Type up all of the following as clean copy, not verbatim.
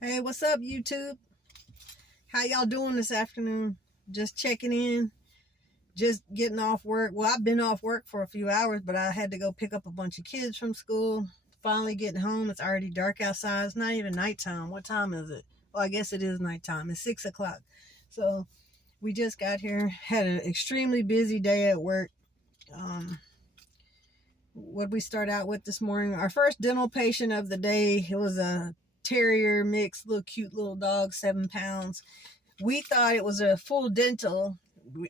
Hey, what's up, YouTube? How y'all doing this afternoon? Just checking in, just getting off work. Well, I've been off work for a few hours, but I had to go pick up a bunch of kids from school. Finally getting home. It's already dark outside. It's not even nighttime. What time is it? Well, I guess it is nighttime. It's 6 o'clock. So we just got here. Had an extremely busy day at work. What we start out with this morning? Our first dental patient of the day. It was a terrier mix, little cute little dog, 7 pounds. We thought it was a full dental,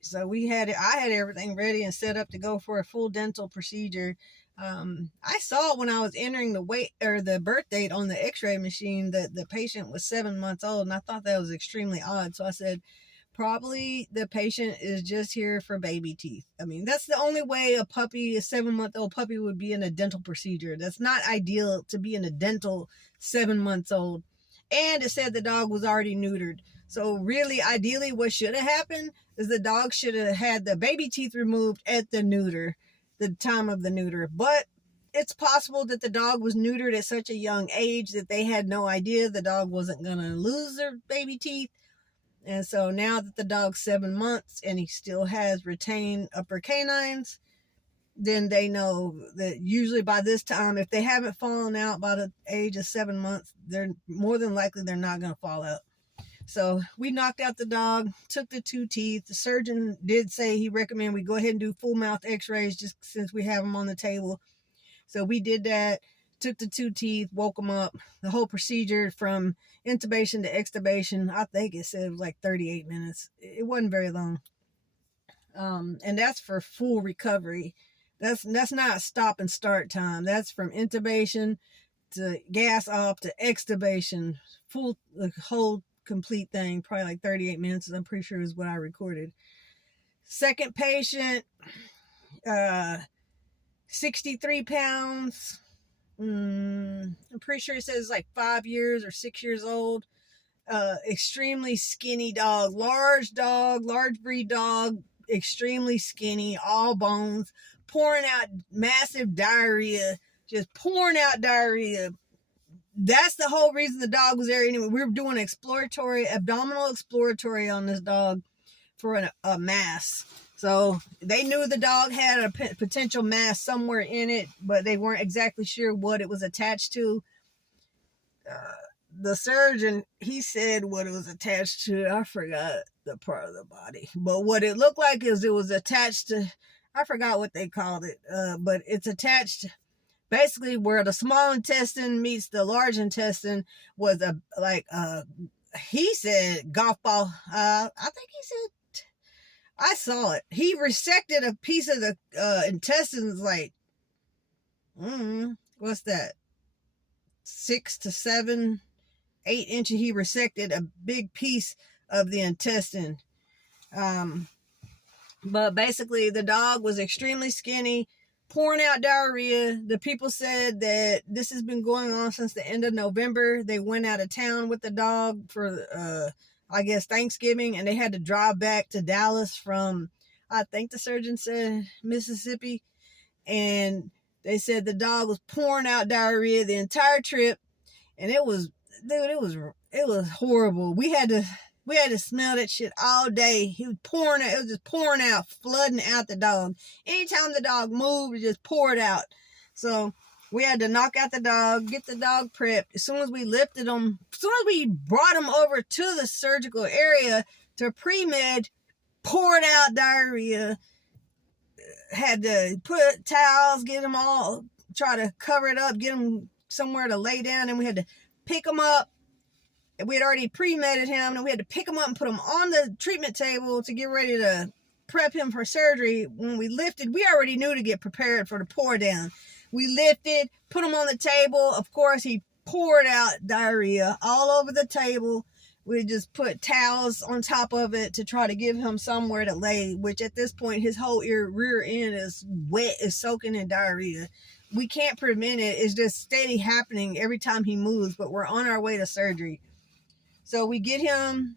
so I had everything ready and set up to go for a full dental procedure. I saw when I was entering the weight or the birth date on the x-ray machine that the patient was 7 months old, and I thought that was extremely odd. So I said, probably the patient is just here for baby teeth. I mean, that's the only way a 7-month-old puppy would be in a dental procedure. That's not ideal to be in a dental 7 months old. And it said the dog was already neutered. So really, ideally, what should have happened is the dog should have had the baby teeth removed at the time of the neuter. But it's possible that the dog was neutered at such a young age that they had no idea the dog wasn't going to lose their baby teeth. And so now that the dog's 7 months and he still has retained upper canines, then they know that usually by this time, if they haven't fallen out by the age of 7 months, they're more than likely they're not going to fall out. So we knocked out the dog, took the 2 teeth. The surgeon did say he recommended we go ahead and do full mouth x-rays just since we have them on the table. So we did that, took the 2 teeth, woke them up. The whole procedure from intubation to extubation, I think it said it was like 38 minutes. It wasn't very long. And that's for full recovery. That's not stop and start time. That's from intubation to gas off to extubation, the whole complete thing, probably like 38 minutes. I'm pretty sure is what I recorded. Second patient, 63 pounds. I'm pretty sure it says like 5 years or 6 years old. Extremely skinny dog, large breed dog, extremely skinny, all bones, pouring out massive diarrhea, just pouring out diarrhea. That's the whole reason the dog was there anyway. We were doing abdominal exploratory on this dog for a mass. So they knew the dog had a potential mass somewhere in it, but they weren't exactly sure what it was attached to. The surgeon, he said what it was attached to. I forgot the part of the body, but what it looked like is it was attached to, I forgot what they called it, but it's attached basically where the small intestine meets the large intestine was he said golf ball. I think he said, I saw it. He resected a piece of the intestines, like, what's that? 6 to 7, 8 inches. He resected a big piece of the intestine. But basically, the dog was extremely skinny, pouring out diarrhea. The people said that this has been going on since the end of November. They went out of town with the dog for, I guess, Thanksgiving, and they had to drive back to Dallas from, I think the surgeon said, Mississippi. And they said the dog was pouring out diarrhea the entire trip. And it was horrible. We had to smell that shit all day. He was pouring it. It was just pouring out, flooding out the dog. Anytime the dog moved, it just poured out. So we had to knock out the dog, get the dog prepped. As soon as we lifted him, as soon as we brought him over to the surgical area to pre-med, poured out diarrhea. Had to put towels, get him all, try to cover it up, get him somewhere to lay down. And we had to pick him up. We had already pre-medded him, and we had to pick him up and put him on the treatment table to get ready to prep him for surgery. When we lifted, we already knew to get prepared for the pour down. We lifted, put him on the table. Of course, he poured out diarrhea all over the table. We just put towels on top of it to try to give him somewhere to lay, which at this point, his whole rear end is wet, is soaking in diarrhea. We can't prevent it. It's just steady happening every time he moves, but we're on our way to surgery. So we get him